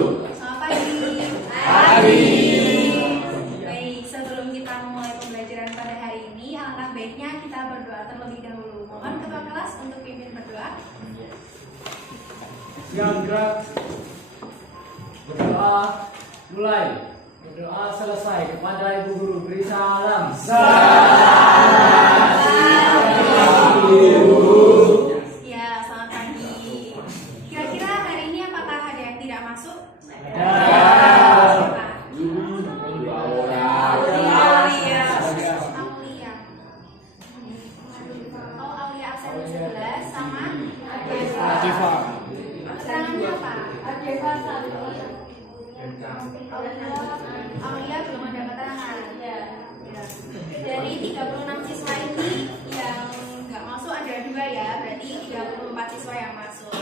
Selamat pagi. Pagi. Baik, sebelum kita memulai pembelajaran pada hari ini, alangkah baiknya kita berdoa terlebih dahulu. Mohon ketua kelas untuk pimpin berdoa. Siap gerak. Berdoa mulai. Berdoa selesai. Kepada Ibu Guru beri salam. Ya, selamat pagi. Kira-kira hari ini apakah ada yang tidak masuk? Aulia. Oh, Aulia absen 11 sama Akifa. keterangannya apa? Aulia belum ada keterangan. Dari 36 siswa ini yang nggak masuk ada 2 ya, berarti 34 siswa yang masuk.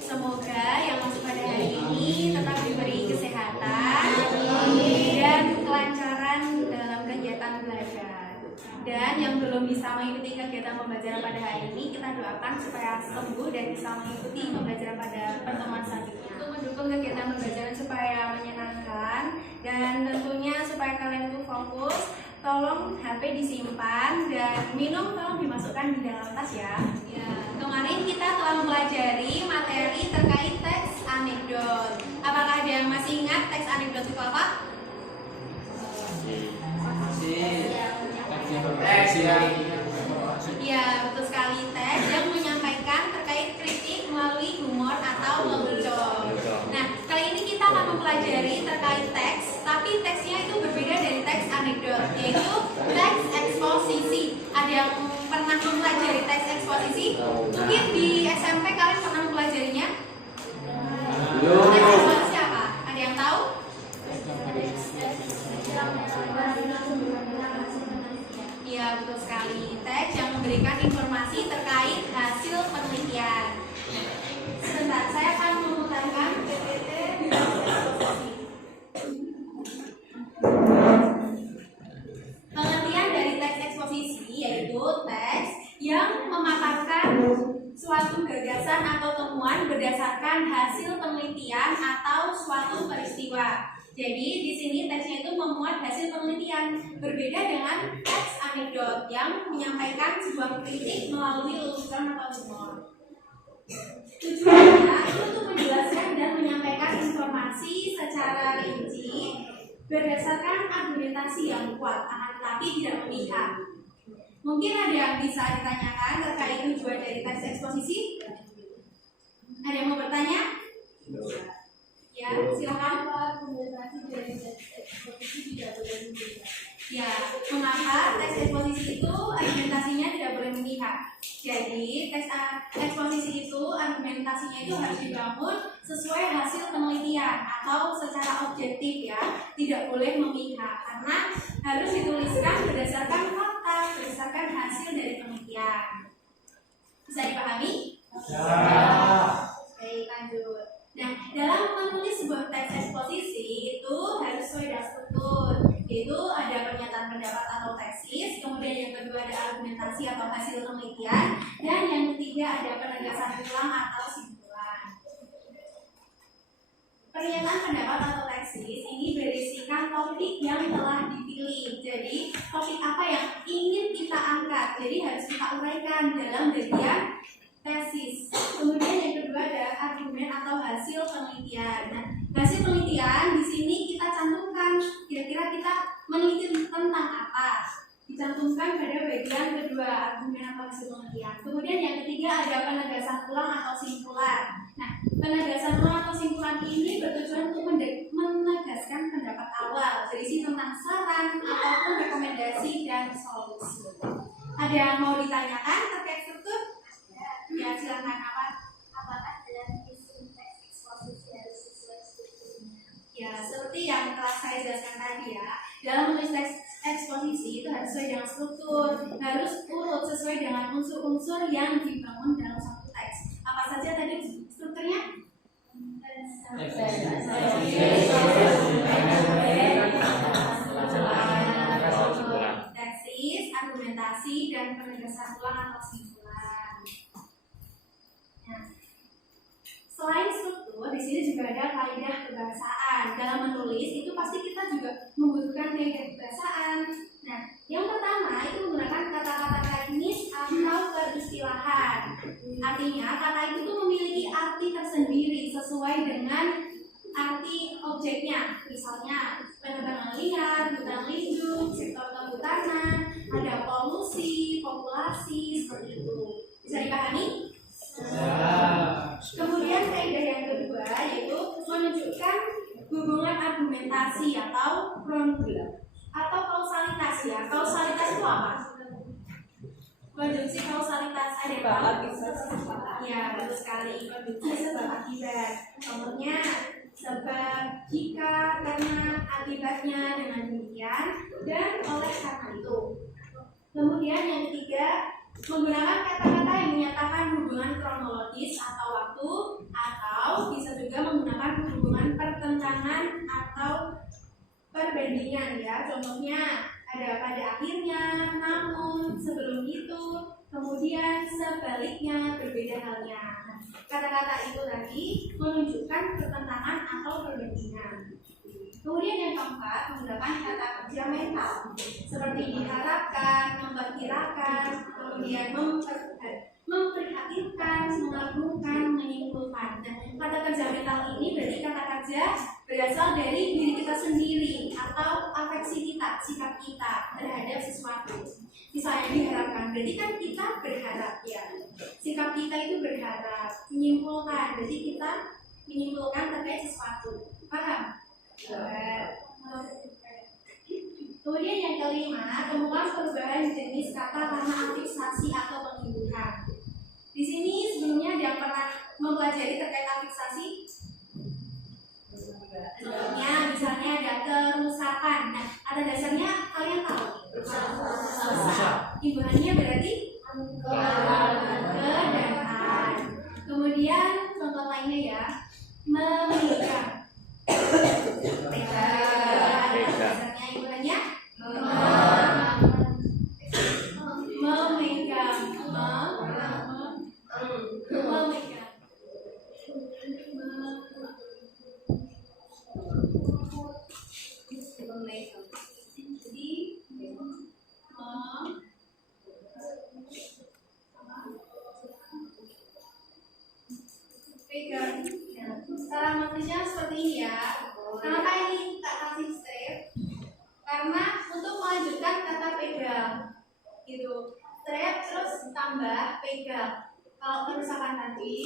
Semoga yang masuk pada hari ini tetap diberi kesehatan dan kelancaran dalam kegiatan belajar. Dan yang belum bisa mengikuti kegiatan pembelajaran pada hari ini, kita doakan supaya sembuh dan bisa mengikuti pembelajaran pada pertemuan selanjutnya. Untuk mendukung kegiatan pembelajaran supaya menyenangkan dan tentunya supaya kalian itu fokus, tolong HP disimpan dan minum tolong dimasukkan di dalam tas ya. Kemarin kita telah mempelajari materi terkait teks anekdot. Apakah ada yang masih ingat teks anekdot itu apa? Ya, betul sekali, teks yang menyampaikan terkait kritik melalui humor atau lelucon. Nah, kali ini kita akan mempelajari terkait teks, tapi teksnya itu berbeda dari teks anekdot, yaitu teks eksposisi. Ada yang pernah mempelajari teks eksposisi? Mungkin di SMP kalian pernah mempelajarinya? Teks eksposisi apa? Ada yang tahu? Iya, betul sekali. Teks yang memberikan informasi terkait hasil penelitian. Sebentar, saya akan memutarkan PPT eksposisi. Pengertian dari teks eksposisi yaitu teks yang memaparkan suatu gagasan atau temuan berdasarkan hasil penelitian atau suatu peristiwa. Jadi di sini teksnya itu memuat hasil penelitian, berbeda dengan teks anekdot yang menyampaikan sebuah kritik melalui lelucon atau humor. Tujuannya itu untuk menjelaskan dan menyampaikan informasi secara rinci berdasarkan argumentasi yang kuat, akan tetapi tidak memihak. Mungkin ada yang bisa ditanyakan terkait tujuan dari teks eksposisi? Ada yang mau bertanya? Ya, silakan. Ya, mengapa teks eksposisi itu argumentasinya tidak boleh memihak? Jadi, teks eksposisi itu argumentasinya itu harus dibangun sesuai hasil penelitian atau secara objektif ya, tidak boleh memihak karena harus dituliskan berdasarkan fakta, berdasarkan hasil dari penelitian. Bisa dipahami? Ya. Baik, lanjut. Nah, dalam menulis sebuah teks eksposisi itu harus sesuai dengan struktur, yaitu ada pernyataan pendapat atau tesis, kemudian yang kedua ada argumentasi atau hasil penelitian, dan yang ketiga ada penegasan ulang atau simpulan. Pernyataan pendapat atau tesis ini berisikan topik yang telah dipilih. Jadi, topik apa yang ingin kita angkat, jadi harus kita uraikan dalam bagian tesis. Kemudian yang kedua ada argumen atau hasil penelitian. Nah, hasil penelitian di sini kita cantumkan kira-kira kita meneliti tentang apa. Dicantumkan pada bagian kedua, argumen atau hasil penelitian. Kemudian yang ketiga ada penegasan ulang atau simpulan. Nah, penegasan ulang atau simpulan ini bertujuan untuk menegaskan pendapat awal, berisi tentang saran ataupun rekomendasi dan solusi. Ada yang mau ditanyakan terkait struktur? Ya, silakan. Apakah dalam isi teks eksposisi harus sesuai strukturnya? Ya, seperti yang telah saya jelaskan tadi ya, dalam menulis teks eksposisi itu harus sesuai dengan struktur, harus urut sesuai dengan unsur-unsur yang dibangun dalam satu teks. Apa saja tadi strukturnya? Tesis, argumentasi, dan penegasan ulang atau simpulan. Nah, selain struktur, di sini juga ada kaidah kebahasaan. kata-kata itu tuh memiliki arti tersendiri sesuai dengan arti objeknya. Misalnya penebangan liar, hutan lindung, sektor kehutanan, ada polusi, populasi, seperti itu. Bisa dipahami? Kemudian kaidah yang kedua yaitu menunjukkan hubungan argumentasi atau kronologi atau kausalitas ya. Kausalitas itu apa? Konjungsi kausalitas ada apa? Ya, betul sekali. Konjungsi sebab akibat. Contohnya sebab, jika, karena, akibatnya, dengan demikian, dan oleh karena itu. Kemudian yang ketiga, menggunakan kata-kata yang menyatakan hubungan kronologis atau waktu, atau bisa juga menggunakan hubungan pertentangan atau perbandingan ya. Contohnya ada pada akhirnya, namun, sebelum itu, kemudian sebaliknya, berbeda halnya. Kata-kata itu tadi menunjukkan pertentangan atau perbandingan. Kemudian yang keempat, menggunakan kata kerja mental seperti diharapkan, memperkirakan, kemudian memprihatinkan, mengagumkan, menyimpulkan. Nah, kata kerja mental ini berarti kata kerja berasal dari diri kita sendiri atau afeksi kita, sikap kita terhadap sesuatu. Misalnya diharapkan, berarti kan kita berharap ya. Sikap kita itu berharap. Menyimpulkan, berarti kita menyimpulkan terkait sesuatu. Paham? Kemudian yang kelima, temukan perubahan jenis kata karena afiksasi atau penghimpunan. Di sini sebelumnya dia pernah mempelajari terkait afiksasi. Contohnya misalnya ada kerusakan. Nah, ada dasarnya kalian tahu. Himpunannya berarti keadaan. Kemudian contoh lainnya ya, memegang. Dasarnya himpunannya memegang. Pegang. Cara menulisnya seperti ini ya. Kenapa ini tak kasih strip? Karena untuk melanjutkan kata pegang, gitu. Strip terus tambah pegang. Kalau kerusakan tadi,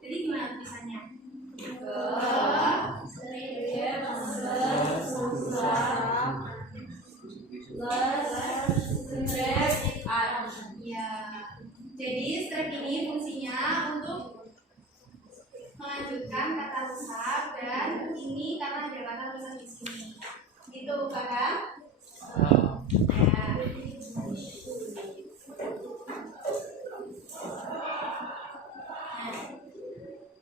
jadi gimana tulisannya? Ya, jadi strip ini fungsinya untuk melanjutkan kata rusak dan ini karena ada kata rusak di sini. Gitu, paham? Ya.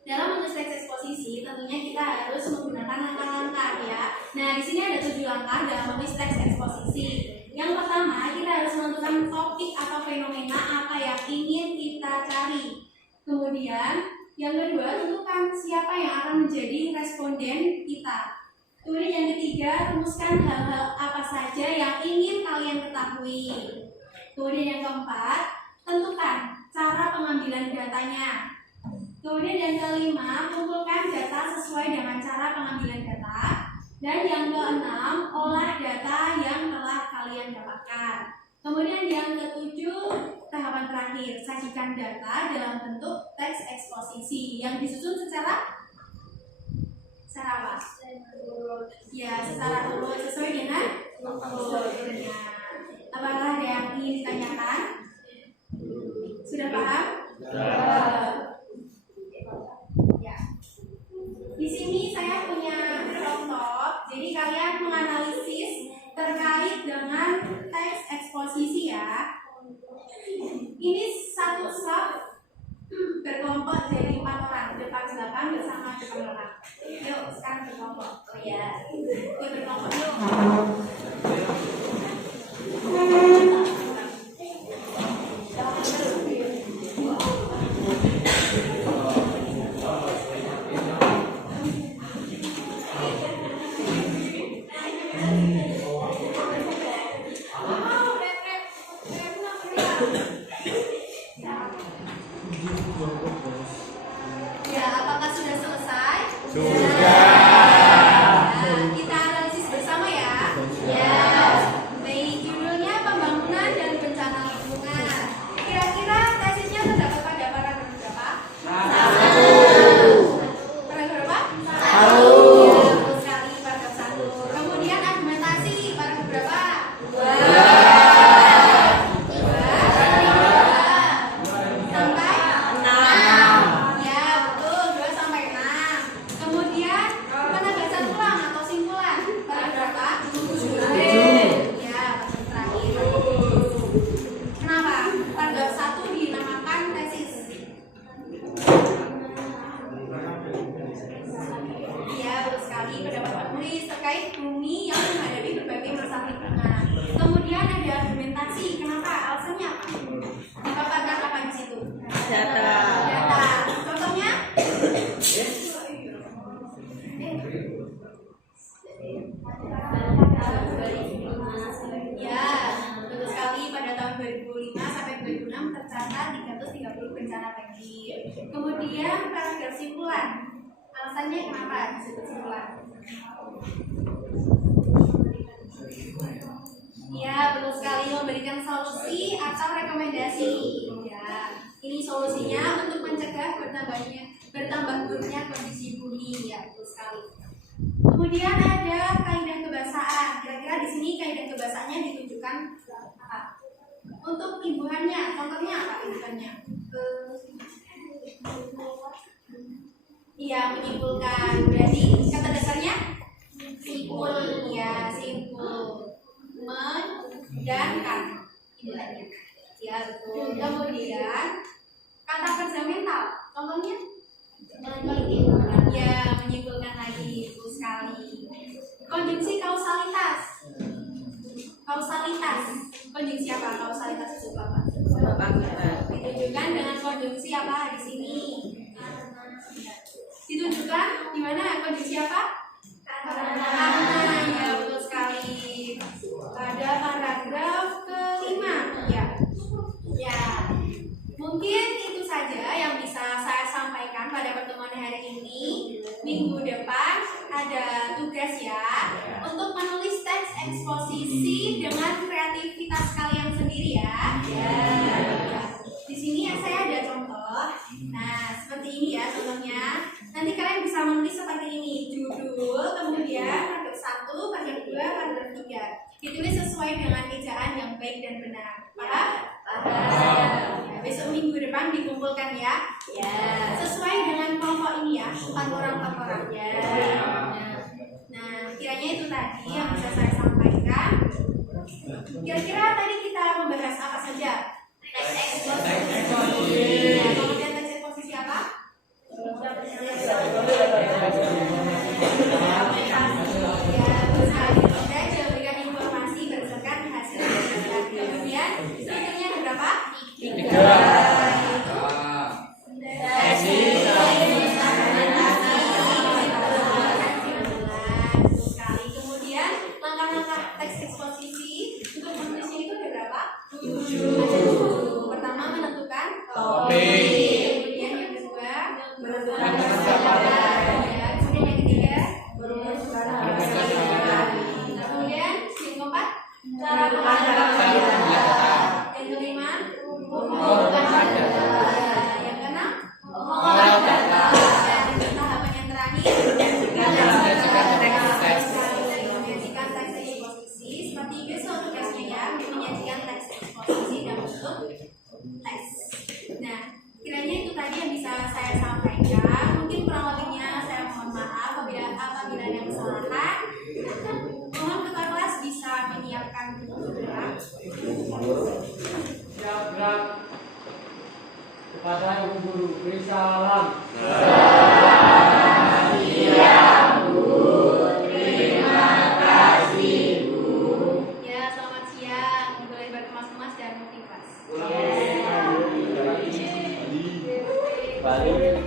Dalam menulis teks eksposisi, tentunya kita harus menggunakan langkah-langkah ya. Nah, di sini ada 7 langkah dalam menulis teks eksposisi. Yang pertama, kita harus menentukan topik atau fenomena apa yang ingin kita cari. Kemudian, yang kedua, tentukan siapa yang akan menjadi responden kita. Kemudian yang ketiga, rumuskan hal-hal apa saja yang ingin kalian ketahui. Kemudian yang keempat, tentukan cara pengambilan datanya. Kemudian yang kelima, kumpulkan data sesuai dengan cara pengambilan data. Dan yang keenam, olah data yang telah kalian dapatkan. Kemudian yang ketujuh, tahapan terakhir, sajikan data dalam bentuk teks eksposisi yang disusun secara apa? Ya, secara urut sesuai dengan urutnya. Apakah ada yang ingin ditanyakan? Sudah paham? Ya. Di sini saya punya contoh. Jadi kalian menganalisis terkait dengan teks eksposisi ya. Ini satu sub berkelompok jadi 4 orang, depan 8 bersama depan orang. Yuk sekarang berkelompok. Oh ya, yuk berkelompok yuk. Ya, apakah sudah selesai? Nah, kita analisis bersama ya. Ya. Baik, judulnya pembangunan dan bencana lingkungan. Kira-kira tesisnya terdapat pada paragraf berapa? Paragraf berapa? Ya, betul sekali, paragraf 1. Kemudian argumentasi, paragraf berapa? 2. Sampai 6. Ya, betul, 2 sampai 6. Kemudian penegasan ulang atau simpulan, paragraf berapa? 7. Ya, paragraf terakhir. Kenapa? Paragraf 1 dinamakan tesis. Iya, betul sekali, pendapat penulis terkait bumi yang menghadapi berbagai masalah lingkungan. Kemudian ada argumentasi. Kenapa? Alasannya apa? Dipaparkan apa di situ? Data. Data. Contohnya? Ya, betul sekali, pada tahun 2005 sampai 2006 tercatat 330 bencana banjir. Kemudian paragraf simpulan. Alasannya kenapa disebut simpulan? Ya, betul sekali, memberikan solusi atau rekomendasi. Ya, ini solusinya untuk mencegah bertambah buruknya kondisi bumi. Ya, betul sekali. Kemudian ada kaidah kebahasaan. Kira-kira di sini kaidah kebahasaannya ditunjukkan apa? Untuk imbuhannya, contohnya apa imbuhannya? Iya, menyimpulkan. Berarti kata dasarnya simpul, ya, simpul. Mendankan imbuhannya. Ya, betul. Kemudian kata kerja mental, contohnya menyimpulkan. Ya, menyimpulkan lagi, betul sekali. Konjungsi kausalitas. Kausalitas. Konjungsi apa? Kausalitas itu apa? Ditunjukkan dengan konjungsi apa di sini? Ditunjukkan di mana konjungsi apa? Karena, ya betul sekali. Pada paragraf kelima, ya. Ya, mungkin itu saja yang bisa saya sampaikan pada pertemuan hari ini. Minggu depan ada tugas ya untuk menulis teks eksposisi dengan kreativitas kalian sendiri ya. Ya. Di sini ya saya ada contoh. Nah, seperti ini ya contohnya. Nanti kalian bisa menulis seperti ini, judul, kemudian paragraf 1, paragraf 2, paragraf 3. Ditulis sesuai dengan ejaan yang baik dan benar. Paham? Ya, besok minggu depan dikumpulkan ya. Ya, sesuai dengan kelompok ini ya, 4 orang ya. Nah, kiranya itu tadi yang bisa saya sampaikan. Kira-kira tadi kita membahas apa saja? Teks eksposisi. Ya, kemudian teks eksposisi apa? Saya berikan informasi berdasarkan hasil penelitian. Kemudian strukturnya ada berapa? 3. Sekali. Kemudian langkah-langkah teks eksposisi untuk menulisnya itu ada berapa? 7. Pertama menentukan topik. Kemudian yang kedua menentukan ya. Kemudian yang ketiga kemudian yang keempat cara pengadaan. Yang kelima mengumpulkan data. Yang keenam mengolah data. Dan tahapan yang terakhir menyajikan teks eksposisi. Seperti besok tugasnya ya, menyajikan teks eksposisi dalam bentuk teks. Nah, kiranya itu tadi yang bisa saya sampaikan. Mungkin kurang lebihnya saya mohon maaf apabila ada kesalahan. Mohon ketua kelas bisa menyiapkan gerak. Siap gerak. Kepada Ibu Guru, beri salam. Ya, selamat siang. Boleh berkemas-kemas dan motivasi. Balik.